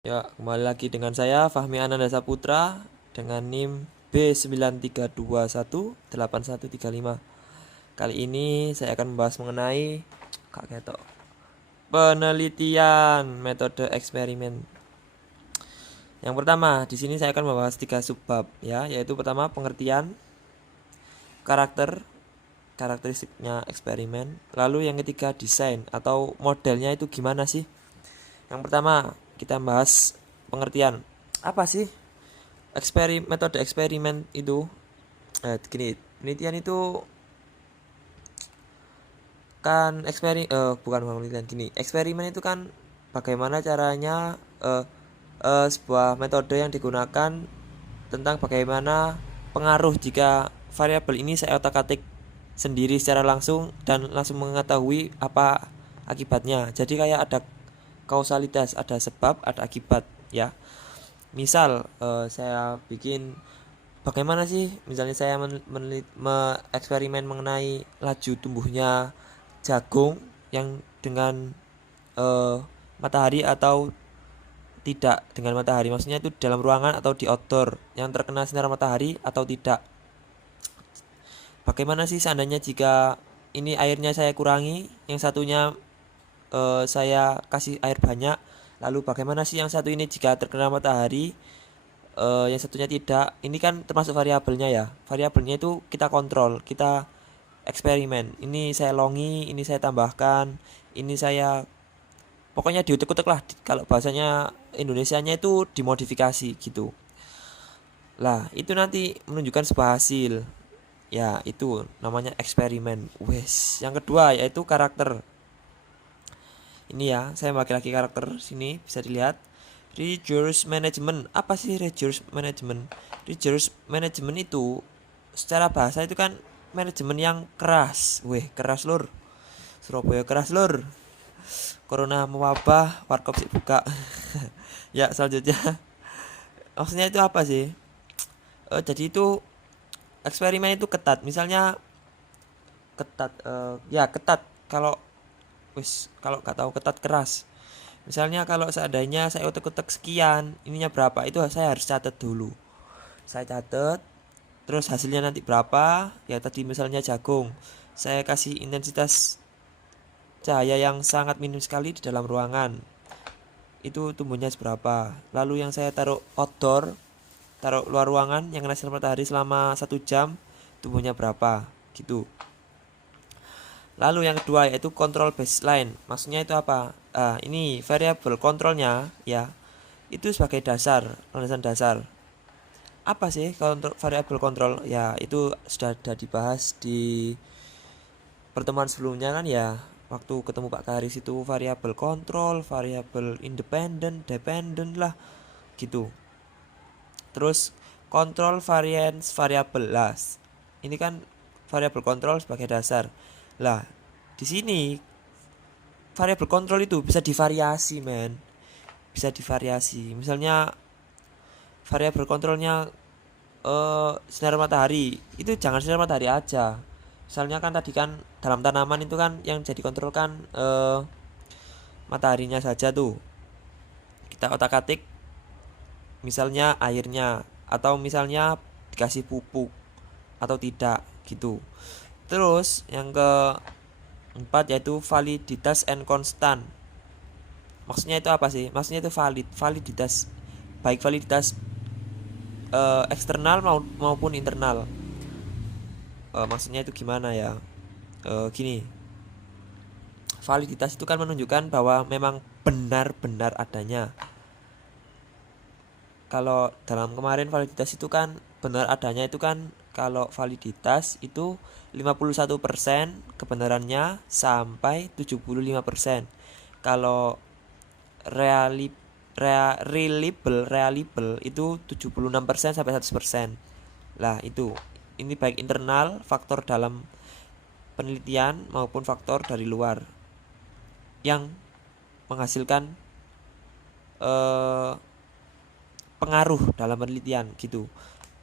Ya, kembali lagi dengan saya Fahmi Ananda Saputra dengan NIM B93218135. Kali ini saya akan membahas mengenai penelitian metode eksperimen. Yang pertama, di sini saya akan membahas 3 subbab ya, yaitu pertama pengertian, karakteristiknya eksperimen, lalu yang ketiga desain atau modelnya itu gimana sih. Yang pertama, kita bahas pengertian. Apa sih metode eksperimen itu? Gini, penelitian itu kan bukan penelitian, gini, eksperimen itu kan bagaimana caranya sebuah metode yang digunakan tentang bagaimana pengaruh jika variabel ini saya otak-atik sendiri secara langsung dan langsung mengetahui apa akibatnya. Jadi kayak ada kausalitas, ada sebab, ada akibat ya. Misal saya bikin bagaimana sih misalnya saya eksperimen mengenai laju tumbuhnya jagung yang dengan matahari atau tidak dengan matahari, maksudnya itu dalam ruangan atau di outdoor yang terkena sinar matahari atau tidak. Bagaimana sih seandainya jika ini airnya saya kurangi, yang satunya saya kasih air banyak, lalu bagaimana sih yang satu ini jika terkena matahari, yang satunya tidak. Ini kan termasuk variabelnya ya. Variabelnya itu kita kontrol, kita eksperimen. Ini saya longi, ini saya tambahkan, ini saya pokoknya diutek-utek lah. Kalau bahasanya Indonesianya itu dimodifikasi gitu. Lah, itu nanti menunjukkan sebuah hasil. Ya, itu namanya eksperimen. Wes. Yang kedua yaitu karakter. Ini ya, saya bagi lagi karakter sini bisa dilihat. Resource management. Apa sih resource management? Resource management itu secara bahasa itu kan manajemen yang keras. Weh, keras lur. Surabaya keras lur. Corona mewabah, warkop sih buka. Ya, selanjutnya. Maksudnya itu apa sih? Jadi itu eksperimen itu ketat. Misalnya ketat ya ketat kalau kalau nggak tahu ketat keras. Misalnya kalau seandainya saya utek-utek sekian, ininya berapa, itu saya harus catat dulu. Saya catat, terus hasilnya nanti berapa. Ya tadi misalnya jagung, saya kasih intensitas cahaya yang sangat minim sekali di dalam ruangan, itu tumbuhnya seberapa. Lalu yang saya taruh outdoor, taruh luar ruangan yang kena sinar matahari selama 1 jam, tumbuhnya berapa gitu. Lalu yang kedua yaitu kontrol baseline. Maksudnya itu apa? Ini variabel kontrolnya ya, itu sebagai dasar, landasan dasar. Apa sih variabel kontrol? Ya, itu sudah ada dibahas di pertemuan sebelumnya kan ya. Waktu ketemu Pak Karis itu variabel kontrol, variabel independen, dependen lah gitu. Terus kontrol variance variabel lah. Ini kan variabel kontrol sebagai dasar. Lah, di sini variabel kontrol itu bisa divariasi, men. Bisa divariasi. Misalnya variabel kontrolnya sinar matahari, itu jangan sinar matahari aja. Misalnya kan tadi kan dalam tanaman itu kan yang jadi kontrol kan mataharinya saja tuh. Kita otak-atik misalnya airnya atau misalnya dikasih pupuk atau tidak gitu. Terus yang keempat yaitu validitas and constant. Maksudnya itu apa sih? Maksudnya itu validitas, baik validitas eksternal maupun internal. Maksudnya itu gimana ya? Gini, validitas itu kan menunjukkan bahwa memang benar-benar adanya. Kalau dalam kemarin validitas itu kan benar adanya itu kan, kalau validitas itu 51% kebenarannya sampai 75%. Kalau reliable reliable itu 76% sampai 100%. Lah itu, ini baik internal faktor dalam penelitian maupun faktor dari luar yang menghasilkan eh, pengaruh dalam penelitian gitu.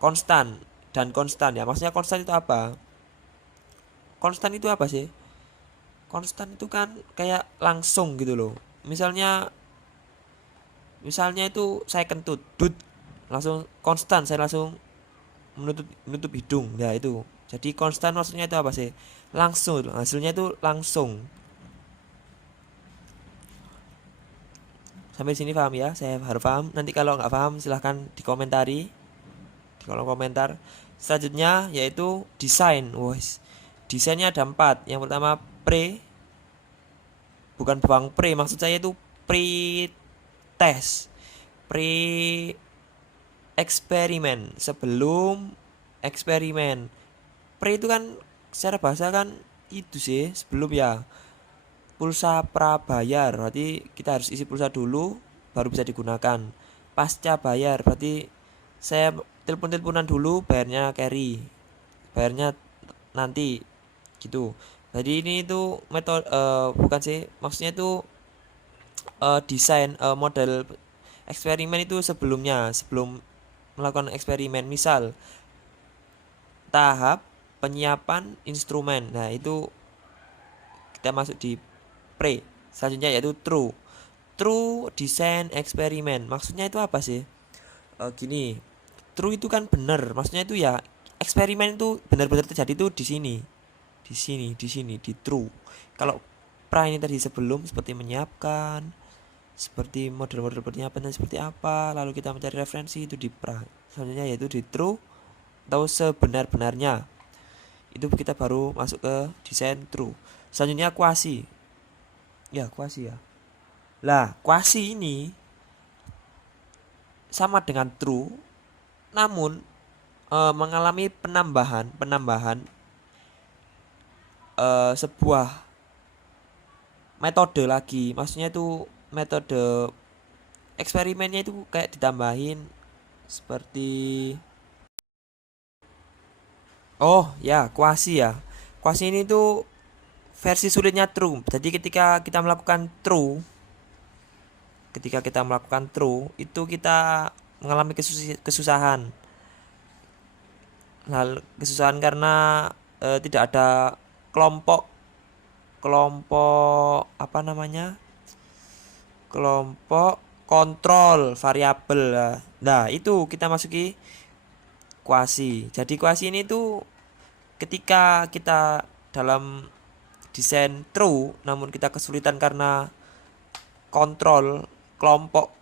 Konstan dan konstan ya. Maksudnya konstan itu apa? Konstan itu apa sih? Konstan itu kan kayak langsung gitu loh. Misalnya misalnya itu saya kentut dut, langsung konstan, saya langsung menutup hidung. Ya itu, jadi konstan maksudnya itu apa sih? Langsung, hasilnya itu langsung. Sampai sini paham ya? Saya harus paham. Nanti kalau nggak paham silahkan dikomentari di kolom komentar. Selanjutnya yaitu desain. Desainnya ada 4. Yang pertama bukan bawang maksud saya itu pre-test, pre-eksperimen, sebelum eksperimen. Pre itu kan secara bahasa kan itu sih sebelum ya. Pulsa prabayar berarti kita harus isi pulsa dulu baru bisa digunakan. Pasca bayar berarti saya telepon-teleponan dulu, bayarnya carry, bayarnya nanti gitu. Jadi ini itu metode bukan sih, maksudnya itu desain model eksperimen itu sebelum melakukan eksperimen. Misal tahap penyiapan instrumen, nah itu kita masuk di pre. Selanjutnya yaitu true design eksperimen. Maksudnya itu apa sih? Gini, true itu kan benar, maksudnya itu ya eksperimen itu benar-benar terjadi itu di true. Kalau pra ini tadi sebelum, seperti menyiapkan, seperti model-model penyiapan seperti apa, lalu kita mencari referensi, itu di pra. Selanjutnya yaitu di true atau sebenar-benarnya, itu kita baru masuk ke desain true. Selanjutnya kuasi ya. Lah kuasi ini sama dengan true, namun mengalami penambahan sebuah metode lagi. Maksudnya itu metode eksperimennya itu kayak ditambahin seperti kuasi ya. Kuasi ini tuh versi sulitnya true. Jadi ketika kita melakukan true itu kita mengalami kesusahan. Nah, kesusahan karena tidak ada kelompok apa namanya? Kelompok kontrol variabel. Nah, itu kita masuki kuasi. Jadi kuasi ini tuh ketika kita dalam desain true namun kita kesulitan karena kontrol kelompok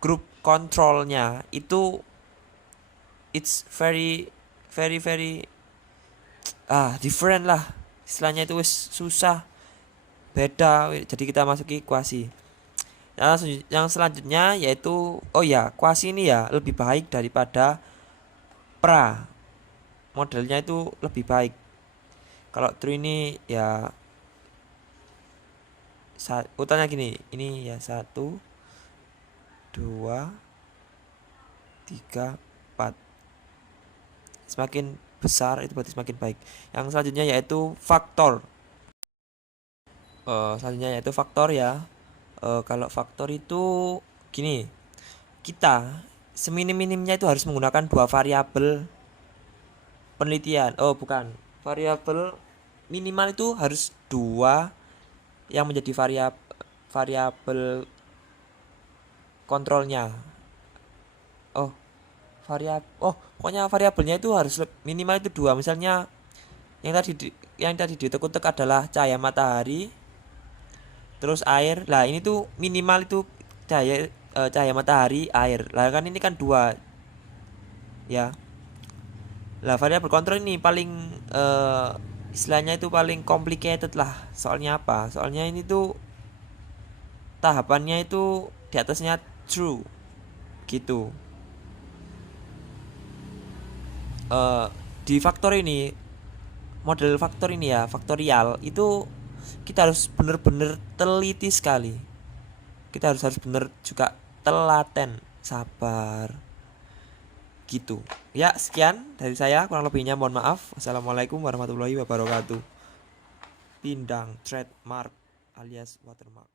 grup kontrolnya, itu it's very very very different lah, istilahnya itu susah, beda. Jadi kita masuki kuasi. Yang selanjutnya yaitu kuasi ini ya lebih baik daripada pra, modelnya itu lebih baik. Kalau true ini ya urutannya gini, ini ya 1 2 3 4, semakin besar itu berarti semakin baik. Yang selanjutnya yaitu faktor. Ya. Kalau faktor itu gini, kita seminim-minimnya itu harus menggunakan 2 variabel penelitian. Bukan, variabel minimal itu harus 2 yang menjadi variabel kontrolnya. Pokoknya variabelnya itu harus minimal itu 2. Misalnya yang tadi diutek-utek adalah cahaya matahari terus air. Lah ini tuh minimal itu cahaya matahari, air. Lah kan ini kan 2 ya. Lah variabel kontrol ini paling istilahnya itu paling complicated lah. Soalnya apa? Soalnya ini tuh tahapannya itu di atasnya true gitu. Di faktor ini, model faktor ini ya, faktorial itu kita harus benar-benar teliti sekali. Kita harus benar juga telaten, sabar gitu. Ya, sekian dari saya, kurang lebihnya mohon maaf. Wassalamualaikum warahmatullahi wabarakatuh. Pindang trademark alias watermark.